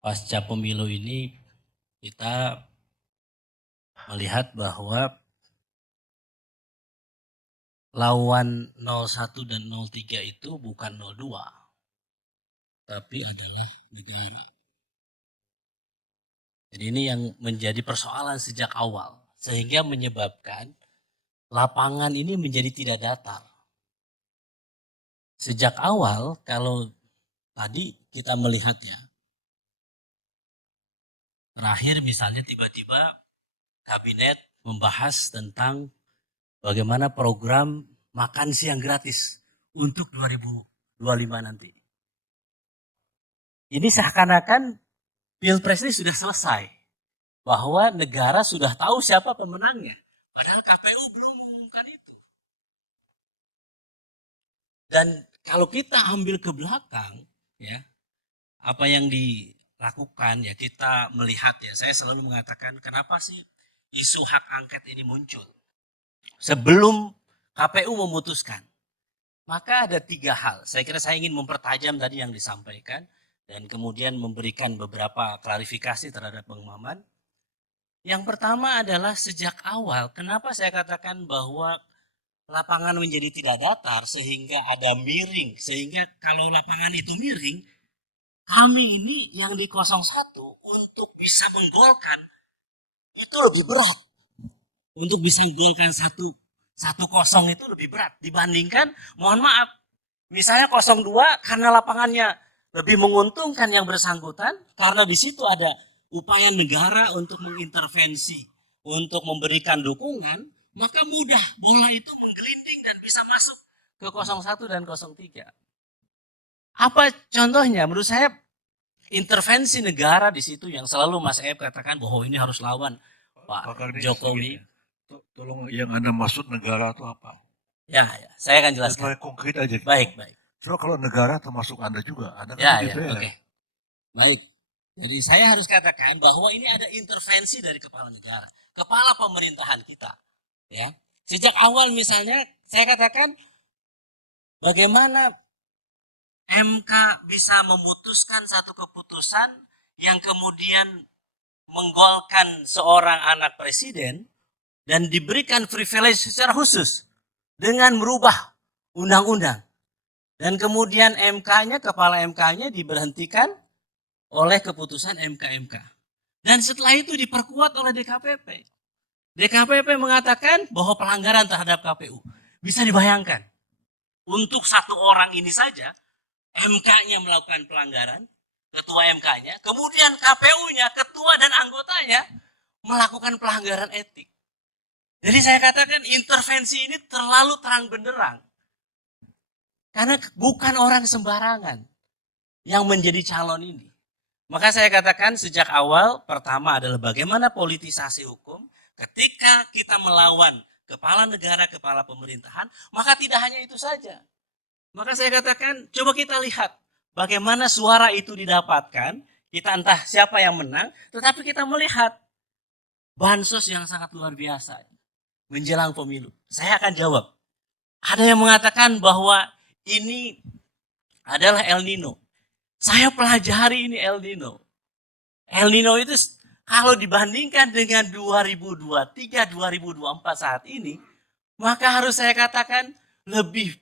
Pasca pemilu ini kita melihat bahwa lawan 01 dan 03 itu bukan 02, tapi adalah negara. Jadi ini yang menjadi persoalan sejak awal, sehingga menyebabkan lapangan ini menjadi tidak datar. Sejak awal kalau tadi kita melihatnya, terakhir misalnya tiba-tiba kabinet membahas tentang bagaimana program makan siang gratis untuk 2025 nanti. Ini seakan-akan Pilpres ini sudah selesai. Bahwa negara sudah tahu siapa pemenangnya. Padahal KPU belum mengumumkan itu. Dan kalau kita ambil ke belakang, ya, apa yang dilakukan, ya kita melihat, ya, saya selalu mengatakan kenapa sih isu hak angket ini muncul. Sebelum KPU memutuskan, maka ada 3 hal. Saya kira saya ingin mempertajam tadi yang disampaikan dan kemudian memberikan beberapa klarifikasi terhadap Bang Maman. Yang pertama adalah sejak awal, kenapa saya katakan bahwa lapangan menjadi tidak datar sehingga ada miring. Sehingga kalau lapangan itu miring, kami ini yang di 01 untuk bisa menggolkan itu lebih berat. Untuk bisa menggolkan 1-0 itu lebih berat dibandingkan, mohon maaf, misalnya 02 karena lapangannya lebih menguntungkan yang bersangkutan, karena di situ ada upaya negara untuk mengintervensi, untuk memberikan dukungan, maka mudah bola itu menggelinding dan bisa masuk ke 01 dan 03. Apa contohnya? Menurut saya intervensi negara di situ yang selalu Mas Ep katakan bahwa ini harus lawan Pak Jokowi. Tolong yang Anda maksud negara itu apa? Ya, saya akan jelaskan. Konkret aja. Baik. So kalau negara termasuk Anda juga, Anda kan oke. Baik. Jadi saya harus katakan bahwa ini ada intervensi dari kepala negara, kepala pemerintahan kita. Ya, sejak awal misalnya saya katakan bagaimana MK bisa memutuskan satu keputusan yang kemudian menggolkan seorang anak presiden dan diberikan privilege secara khusus dengan merubah undang-undang. Dan kemudian MK-nya, kepala MK-nya diberhentikan oleh keputusan MK. Dan setelah itu diperkuat oleh DKPP. DKPP mengatakan bahwa pelanggaran terhadap KPU. Bisa dibayangkan. Untuk satu orang ini saja, MK-nya melakukan pelanggaran, ketua MK-nya, kemudian KPU-nya, ketua dan anggotanya melakukan pelanggaran etik. Jadi saya katakan intervensi ini terlalu terang benderang. Karena bukan orang sembarangan yang menjadi calon ini. Maka saya katakan sejak awal, pertama adalah bagaimana politisasi hukum. Ketika kita melawan kepala negara, kepala pemerintahan, maka tidak hanya itu saja. Maka saya katakan, coba kita lihat bagaimana suara itu didapatkan. Kita entah siapa yang menang, tetapi kita melihat bansos yang sangat luar biasa menjelang pemilu. Saya akan jawab. Ada yang mengatakan bahwa ini adalah El Nino. Saya pelajari ini El Nino. El Nino itu kalau dibandingkan dengan 2023, 2024 saat ini, maka harus saya katakan lebih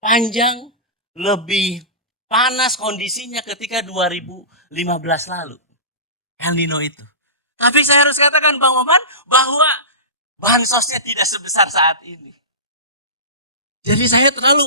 panjang, lebih panas kondisinya ketika 2015 lalu. El Nino itu. Tapi saya harus katakan Bang Maman bahwa bansosnya tidak sebesar saat ini. Jadi saya terlalu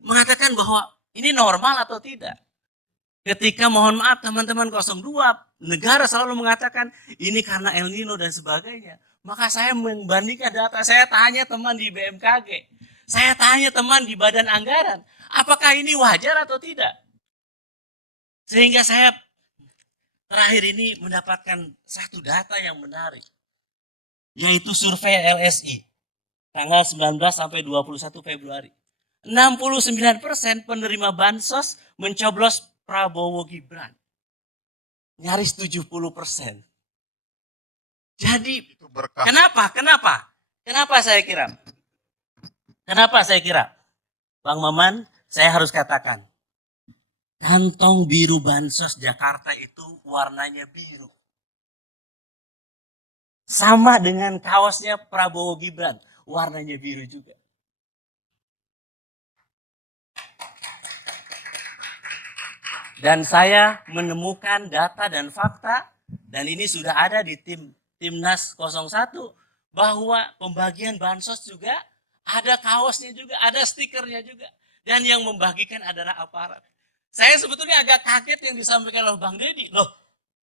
mengatakan bahwa ini normal atau tidak. Ketika mohon maaf teman-teman 02, negara selalu mengatakan ini karena El Nino dan sebagainya. Maka saya membandingkan data, saya tanya teman di BMKG, saya tanya teman di Badan Anggaran, apakah ini wajar atau tidak? Sehingga saya terakhir ini mendapatkan satu data yang menarik, yaitu survei LSI, tanggal 19 sampai 21 Februari. 69% penerima bansos mencoblos Prabowo Gibran. Nyaris 70%. Jadi Itu berkah. Kenapa saya kira? Bang Maman, saya harus katakan, kantong biru Bansos Jakarta itu warnanya biru. Sama dengan kaosnya Prabowo Gibran, warnanya biru juga. Dan saya menemukan data dan fakta, dan ini sudah ada di Timnas 01, bahwa pembagian bansos juga ada kaosnya juga, ada stikernya juga. Dan yang membagikan adalah aparat. Saya sebetulnya agak kaget yang disampaikan oleh Bang Deddy. Loh,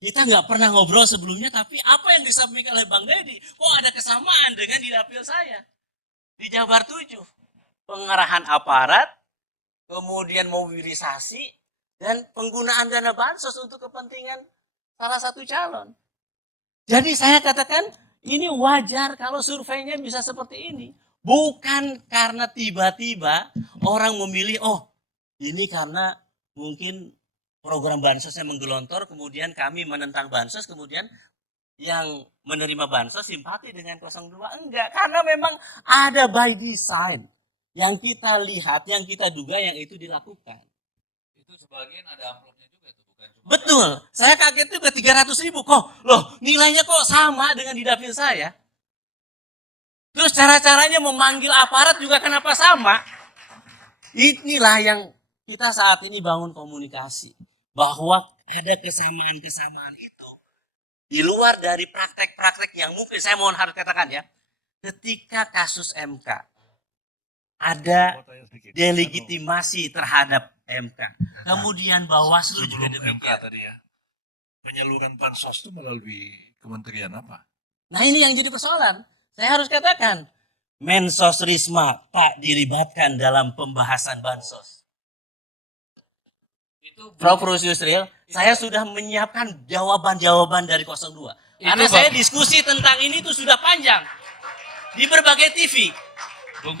kita nggak pernah ngobrol sebelumnya, tapi apa yang disampaikan oleh Bang Deddy? Kok ada kesamaan dengan di dapil saya? Di Jabar 7. Pengerahan aparat, kemudian mobilisasi, dan penggunaan dana bansos untuk kepentingan salah satu calon. Jadi saya katakan ini wajar kalau surveinya bisa seperti ini. Bukan karena tiba-tiba orang memilih, oh ini karena mungkin program bansosnya menggelontor, kemudian kami menentang bansos, kemudian yang menerima bansos simpati dengan 02. Enggak, karena memang ada by design. Yang kita lihat, yang kita duga yang itu dilakukan. Itu sebagian ada amplopnya juga tuh, bukan cuma. Betul, saya kaget juga 300.000 kok. Loh, nilainya kok sama dengan di dapil saya? Terus cara-caranya memanggil aparat juga kenapa sama? Inilah yang kita saat ini bangun komunikasi. Bahwa ada kesamaan-kesamaan itu. Di luar dari praktek-praktek yang mungkin saya mohon harus katakan ya. Ketika kasus MK, ada delegitimasi terhadap MK. Kemudian Bawaslu juga Sebelum MK demikian. tadi ya. Penyaluran bansos itu melalui kementerian apa? Nah ini yang jadi persoalan. Saya harus katakan, Mensos Risma tak dilibatkan dalam pembahasan bansos. Itu Prof. Yusril, saya sudah menyiapkan jawaban-jawaban dari 02. Karena saya diskusi tentang ini itu sudah panjang. Di berbagai TV.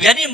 Jadi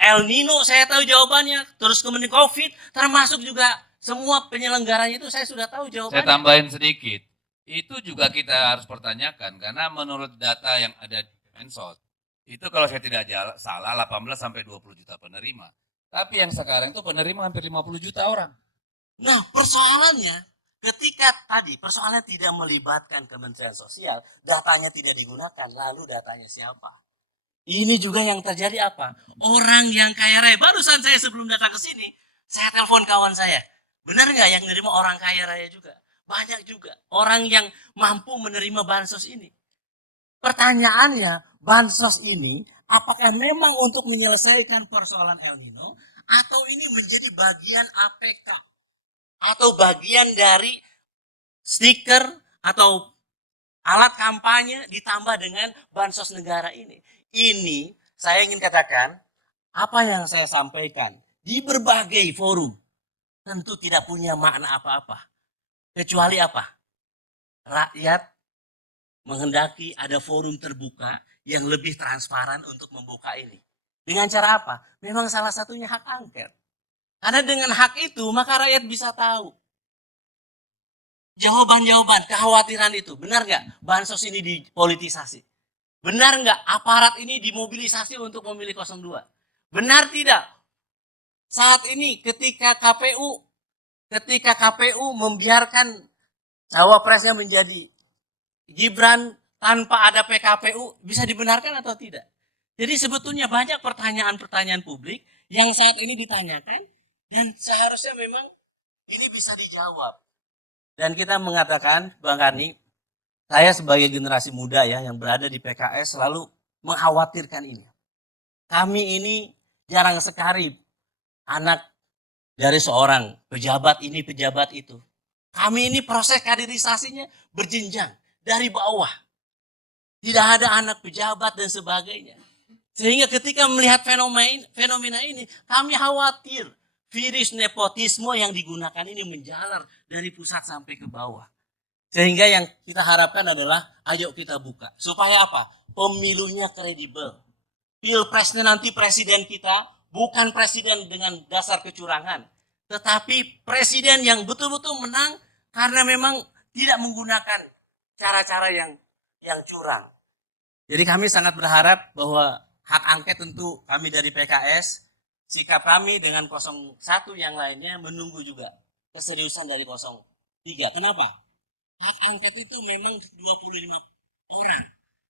El Nino saya tahu jawabannya, terus kemudian COVID, termasuk juga semua penyelenggaranya itu saya sudah tahu jawabannya. saya tambahin sedikit. Itu juga kita harus pertanyakan karena menurut data yang ada di Mensos, itu kalau saya tidak salah 18 sampai 20 juta penerima. Tapi yang sekarang itu penerima hampir 50 juta orang. Nah, persoalannya ketika tadi persoalannya tidak melibatkan Kementerian Sosial, datanya tidak digunakan, lalu datanya siapa? Ini juga yang terjadi apa? Orang yang kaya raya. Barusan saya sebelum datang ke sini, saya telepon kawan saya. Benar nggak yang menerima orang kaya raya juga? Banyak juga orang yang mampu menerima bansos ini. Pertanyaannya, bansos ini apakah memang untuk menyelesaikan persoalan El Nino atau ini menjadi bagian APK atau bagian dari stiker atau alat kampanye ditambah dengan bansos negara ini. Ini saya ingin katakan, apa yang saya sampaikan di berbagai forum tentu tidak punya makna apa-apa. Kecuali apa? Rakyat menghendaki ada forum terbuka yang lebih transparan untuk membuka ini. Dengan cara apa? Memang salah satunya hak angket. Karena dengan hak itu maka rakyat bisa tahu jawaban-jawaban kekhawatiran itu. Benar nggak bansos ini dipolitisasi? Benar nggak aparat ini dimobilisasi untuk memilih 02? Benar tidak? Saat ini ketika KPU membiarkan cawapresnya menjadi Gibran tanpa ada PKPU, bisa dibenarkan atau tidak? Jadi sebetulnya banyak pertanyaan-pertanyaan publik yang saat ini ditanyakan dan seharusnya memang ini bisa dijawab. Dan kita mengatakan, Bang Karni, saya sebagai generasi muda ya yang berada di PKS selalu mengkhawatirkan ini. Kami ini jarang sekali anak dari seorang pejabat ini, pejabat itu. Kami ini proses kaderisasinya berjenjang dari bawah. Tidak ada anak pejabat dan sebagainya. Sehingga ketika melihat fenomena ini, kami khawatir virus nepotisme yang digunakan ini menjalar dari pusat sampai ke bawah. Sehingga yang kita harapkan adalah ayo kita buka. Supaya apa? Pemilunya kredibel. Pilpresnya nanti presiden kita bukan presiden dengan dasar kecurangan. Tetapi presiden yang betul-betul menang karena memang tidak menggunakan cara-cara yang yang curang. Jadi kami sangat berharap bahwa hak angket tentu kami dari PKS, sikap kami dengan 01 yang lainnya menunggu juga keseriusan dari 03. Kenapa? Hak angket itu memang 25 orang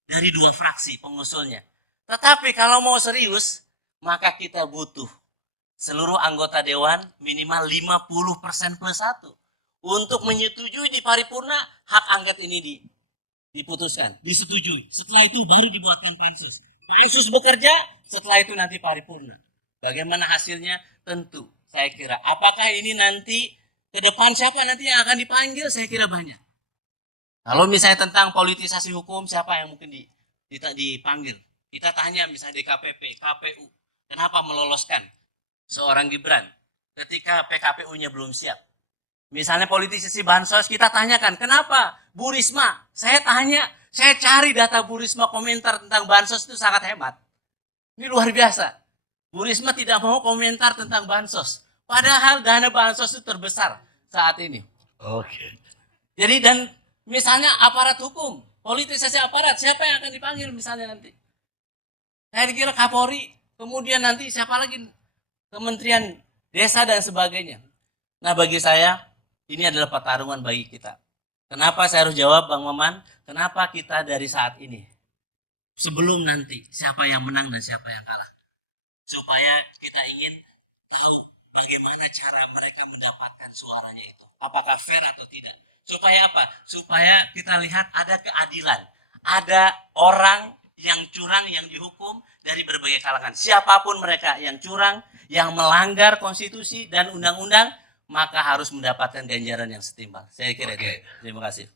dari 2 fraksi pengusulnya. Tetapi kalau mau serius, maka kita butuh seluruh anggota dewan minimal 50% plus 1 untuk menyetujui di paripurna hak angket ini diputuskan, disetujui. Setelah itu baru dibuatkan pansus. Pansus bekerja, setelah itu nanti paripurna. Bagaimana hasilnya? Tentu, saya kira. Apakah ini nanti ke depan siapa nanti yang akan dipanggil? Saya kira banyak. Kalau misalnya tentang politisasi hukum, siapa yang mungkin dipanggil? Kita tanya misalnya DKPP, KPU, kenapa meloloskan seorang Gibran ketika PKPU-nya belum siap? Misalnya politisasi bansos, kita tanyakan, kenapa Bu Risma? Saya tanya, saya cari data Bu Risma komentar tentang bansos itu sangat hebat. Ini luar biasa. Bu Risma tidak mau komentar tentang bansos. Padahal dana bansos itu terbesar saat ini. Oke. Jadi dan misalnya aparat hukum, politisasi aparat, siapa yang akan dipanggil misalnya nanti? Saya kira Kapolri, kemudian nanti siapa lagi? Kementerian Desa dan sebagainya. Nah bagi saya, ini adalah pertarungan bagi kita. Kenapa saya harus jawab Bang Maman? Kenapa kita dari saat ini? Sebelum nanti siapa yang menang dan siapa yang kalah. Supaya kita ingin tahu bagaimana cara mereka mendapatkan suaranya itu. Apakah fair atau tidak. Supaya apa? Supaya kita lihat ada keadilan. Ada orang yang curang yang dihukum dari berbagai kalangan. Siapapun mereka yang curang, yang melanggar konstitusi dan undang-undang, maka harus mendapatkan ganjaran yang setimpal. Saya kira itu. Terima kasih.